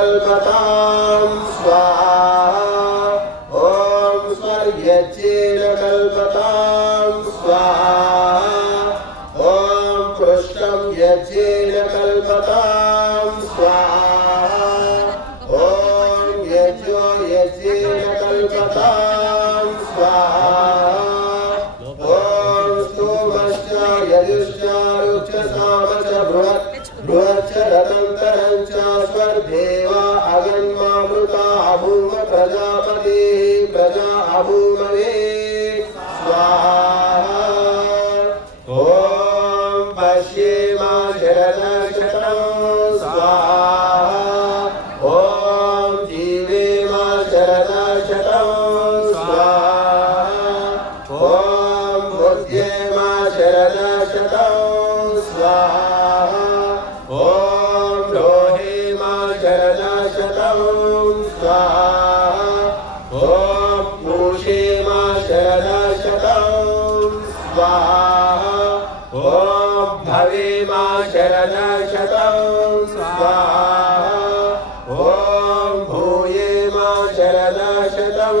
कल्पतां स्वाहा ॐ स्वर्यज्येन कल्पतां स्वाहा ॐ पृष्ठं यज्येन कल्पतां स्वाहा ॐ यज्ञो यज्येन कल्पतां स्वाहा ॐ स्तोमश्च यजुश्च रुक्षसामश्च बृहच्च रतन्तरं च स्वर्देवा अगन्मामृता अभूम प्रजापतिः प्रजा अभूमवे स्वाहा ॐ पश्येमा शरदशतं स्वाहा ॐ जीवेमा शरदशतं स्वाहा ॐ बुद्ध्येमा शरदशतं स्वाहा ॐ रोहेमा शरदशतं स्वाहा ॐ पूषेमा शरदशतं स्वाहा ॐ भवेमा शरदशतं स्वाहा ॐ भूयेमा शरदशतं